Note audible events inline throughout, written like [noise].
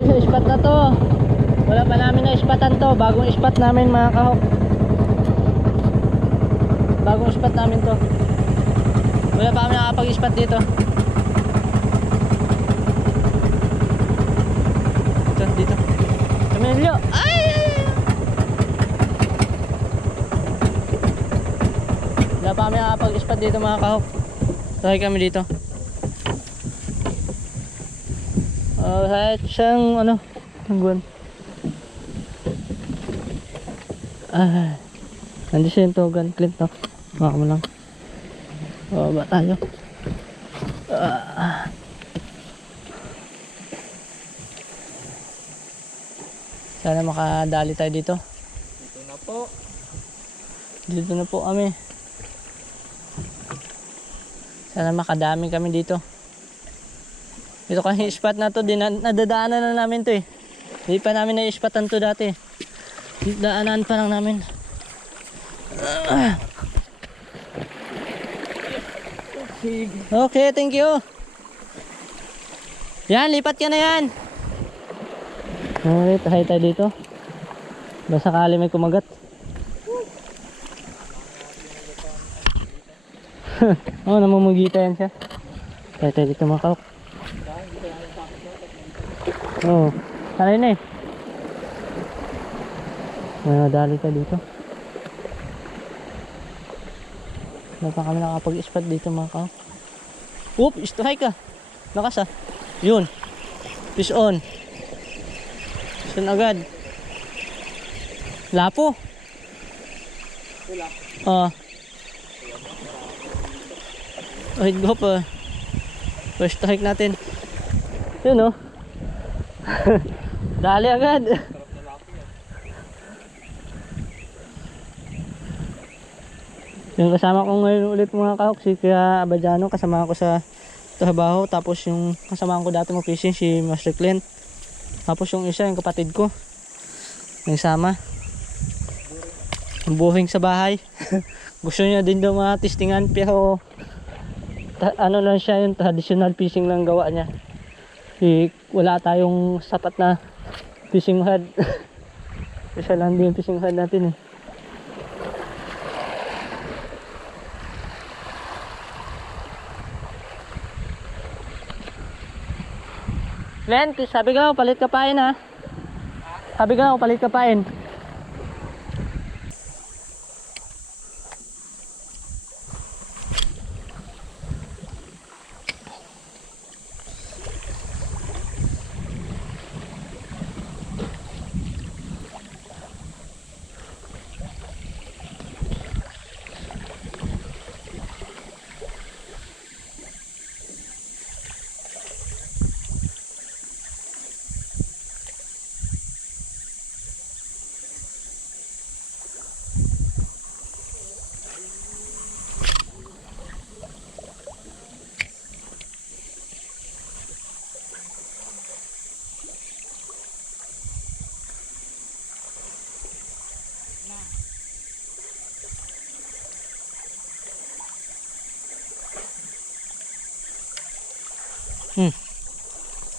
Ispat na to. Wala pa namin na ispatan to. Bagong ispat namin mga kahok. Bagong ispat namin to. Wala pa kami nakapag-ispat dito. Dito, dito. Camilio! Ay! Wala pa kami nakapag-ispat dito mga kahok. Try kami dito. Oh, kahit siyang ano, tangguan. Ah, nandiyan siya yung tugan, Clint, no? Baka mo lang. Oh, ba tayo? Ah. Sana makadali tayo dito. Ito na po. Dito na po kami. Sana makadami kami dito. Ito kasi spot na to, din nadadaanan na namin to eh. Hindi pa namin na-spottan to dati. Daanan pa lang namin. Okay, thank you. Yan, lipat ka na yan. Alright, tayo tayo dito. Basta sakali may kumagat. [laughs] Oh, namumugita yan siya. Tayo tayo dito mga kaok. Oo, oh, sanay na eh. May dali ka dito. Wala kami nakapag-spot dito mga kaok. Oop, strike ka. Lakas ah. Yun. Fish on. Fish on agad. Lapo. Wala. Ah. Ay, go pa. First hike natin. Yun oh. [laughs] Dali agad. Yung kasama ko ngayon ulit mga kahok, si Kuya Abadjano, kasama ko sa trabaho. Tapos yung kasama ko dati mo fishing, si Master Clint. Tapos yung isa, yung kapatid ko. Yung sama. Ang buhing sa bahay. [laughs] Gusto niya din daw mga testingan pero ano lang siya yung traditional fishing lang gawa niya. Eh, wala tayong sapat na fishing rod. [laughs] Isa lang din yung fishing rod natin eh. Len, sabi ka palit ka pain ha. Sabi ka palit ka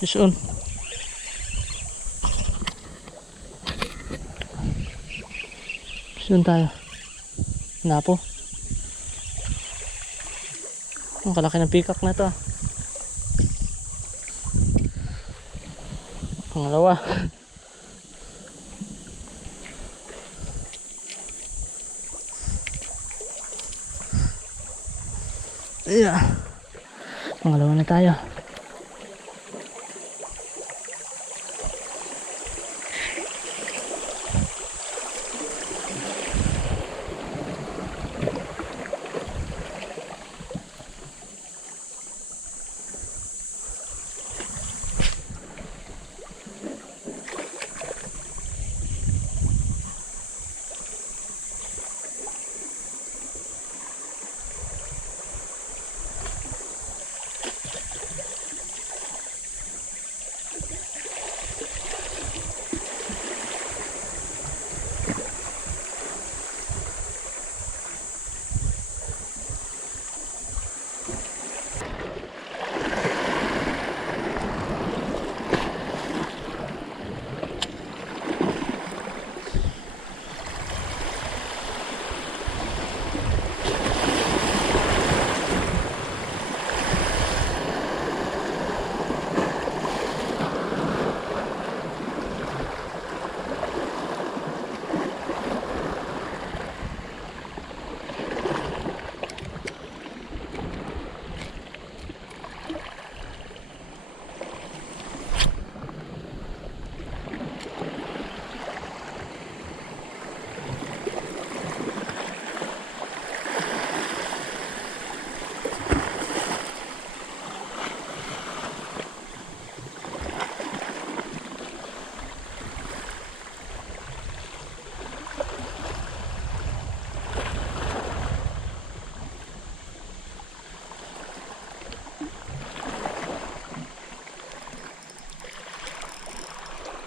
Fish on. Fish on tayo. Napo. Ang kalaki ng peacock na to. ah. Pangalawa. [laughs] Yeah. Pangalawa na tayo.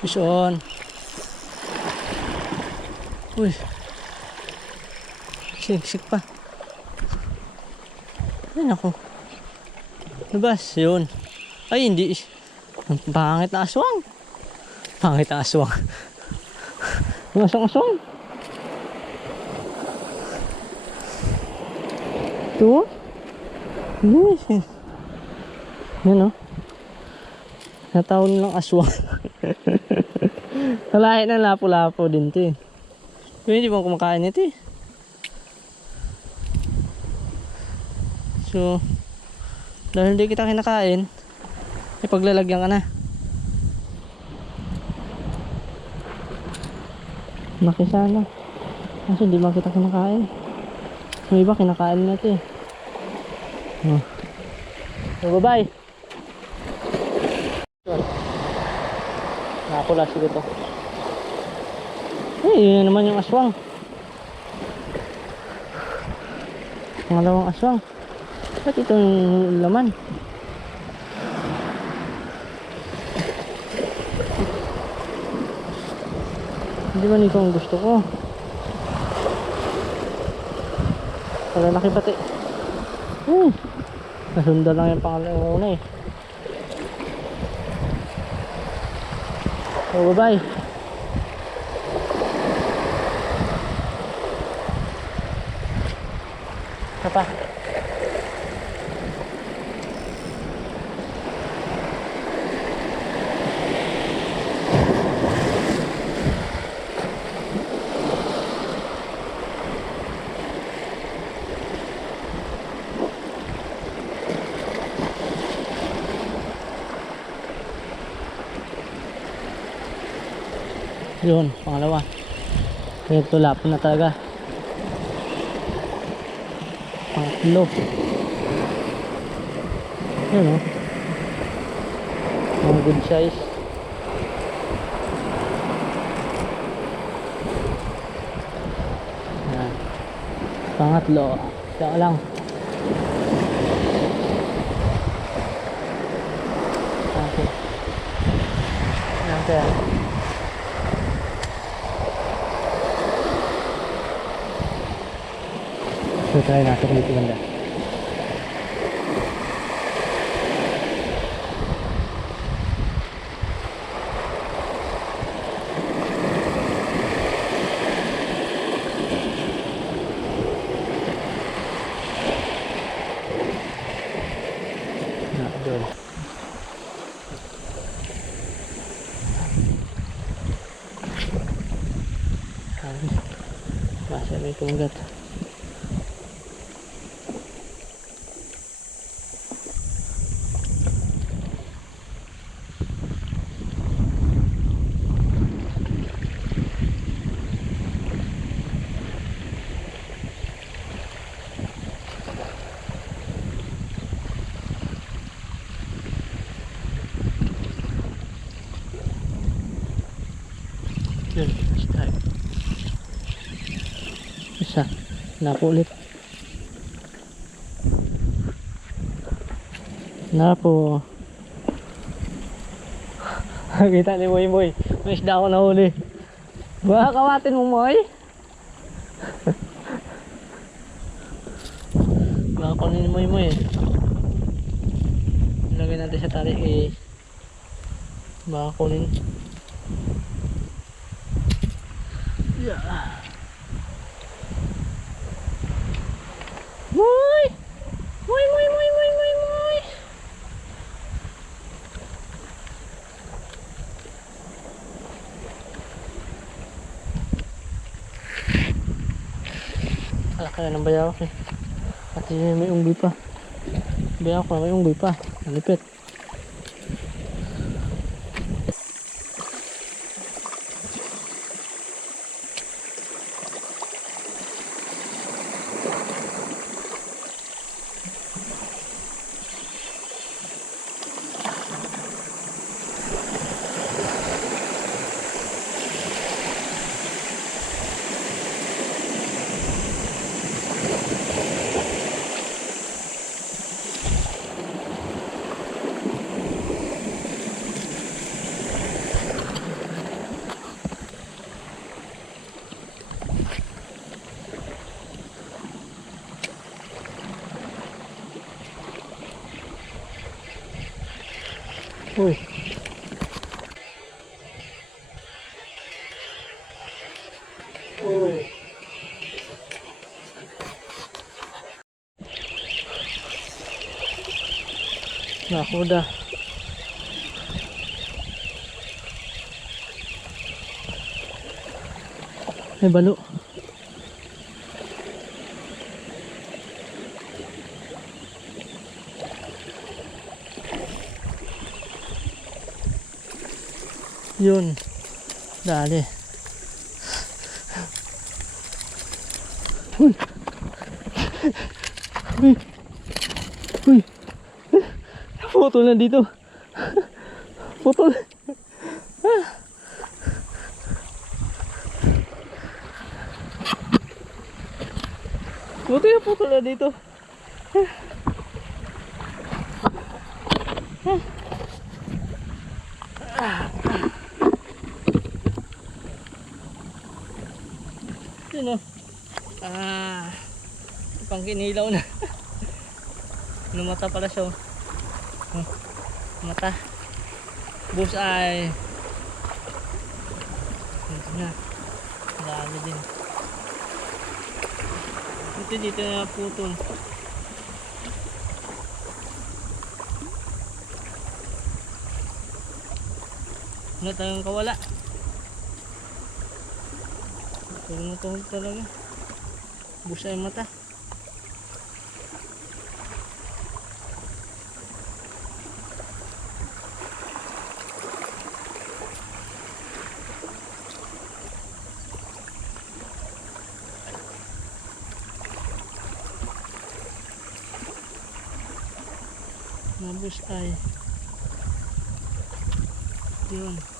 Fish on. Uy. Siksik pa. Ay, naku. Labas, yun. Ay, hindi. Ang pangit na aswang. Pangit na aswang. [laughs] Ang aswang-aswang. Ito? Yes. Yan o. Natawag nilang aswang. [laughs] Kalahin ng lapo-lapo din to eh. Hindi mo kumakain nito eh. So, dahil hindi kita kinakain, ay paglalagyan ka na. Laki sana. Kasi hindi mo kita kinakain. Yung iba kinakain na ito eh. Oh. So, bye-bye. Nakapula siguro to. Eh, yun naman yung aswang. Pangalawang aswang. Ba't ito yung laman? Hindi man ikaw ang gusto ko. Malalaki pati. Hmm. Nasunda lang yung pangalawang una eh. Oh, bye-bye. Apa? Yun, pangalawa. Kaya ito lapon na talaga. Pangatlo. Yun o. Mga good size. Yan. Pangatlo. Siya lang. Okay. Yan kaya. So try natin kung dito ganda. Yun, tayo. Isa, napo ulit. Napo. [laughs] Kita ni Moy Moy. May isda ako nahuli. Baka kawatin mo Moy. [laughs] Baka kunin ni Moy Moy. Ilagay natin sa tali eh. Baka kunin. Yeah. Moy! Moy, moy, moy, moy, moy, moy! Alaka na ng bayaw eh. Pati may unggoy pa. Bayaw ko na may unggoy pa. Nalipit. Uy. Uy. Nakuda. May balo. Yun. Dali. Uy. Uy. Uy. Putol na dito. Putol. Buti na putol na dito. Yun o. Ah. Pang kinilaw na. [laughs] Numata pala siya. oh. Oh, Mata. Bullseye. Ito na. Dami din. Ito dito na putol. Wala tayong kawala. Tumutuhog talaga. Busa yung mata. Nabus ay. Yun.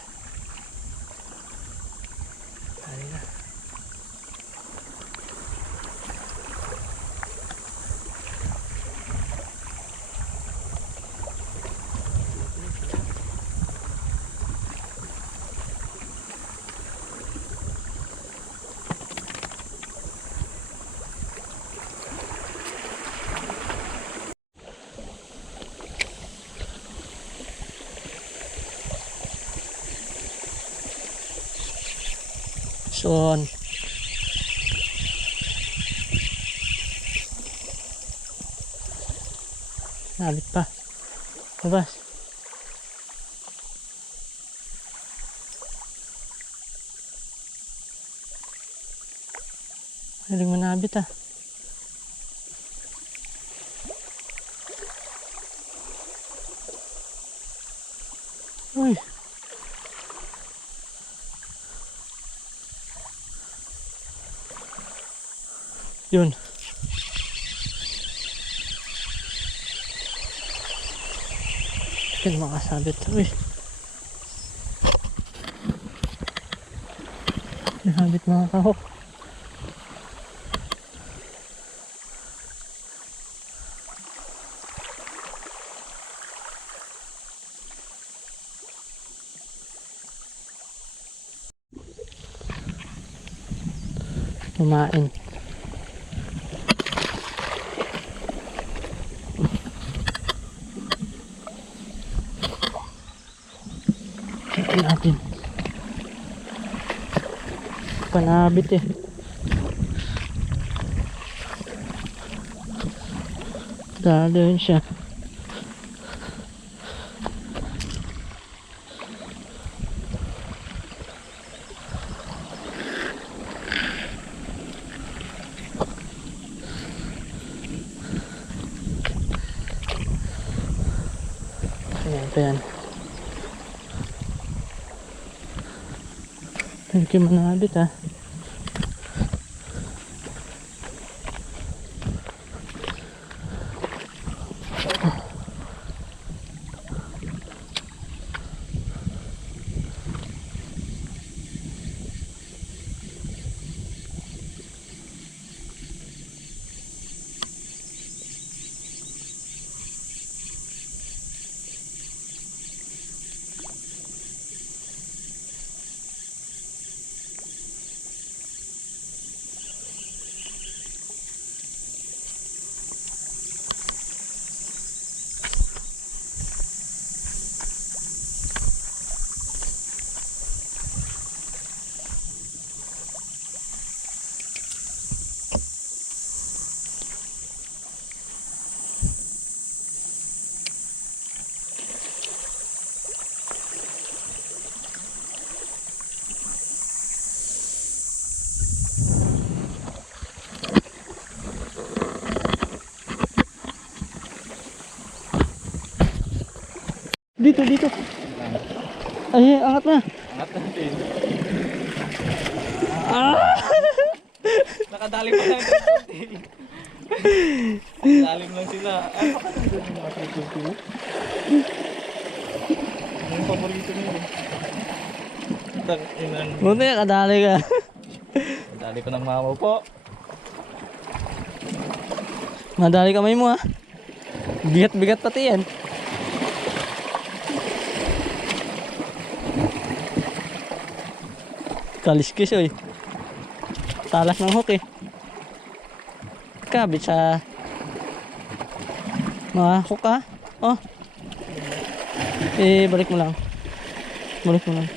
Son. Nalit pa. Labas. Galing manabit ah. Uy. Yun. Yan makasabit. Uy. Nasabit mga kahok. Kumain. Ito natin. Panabit eh. Dalo yun siya. Ayan pa Thank you manabit ah. Dito, dito. Ay, angat na. Angat natin. Ah! Nakadali pa lang ng konti. Lalim lang sila. Ay, baka nandun yung mga Ano yung paborito nila? Tang inan. Buti ka, kadali ka. Dali pa ng mama po. Madali kamay mo ha. Bigat-bigat pati yan. Kaliskis oy. Talas ng hook eh. Kabit sa mga hook ha. Oh. Eh, balik mo lang. Balik mo lang.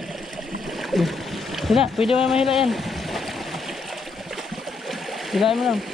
Hila, pwede mo mahila yan. Hilain mo lang.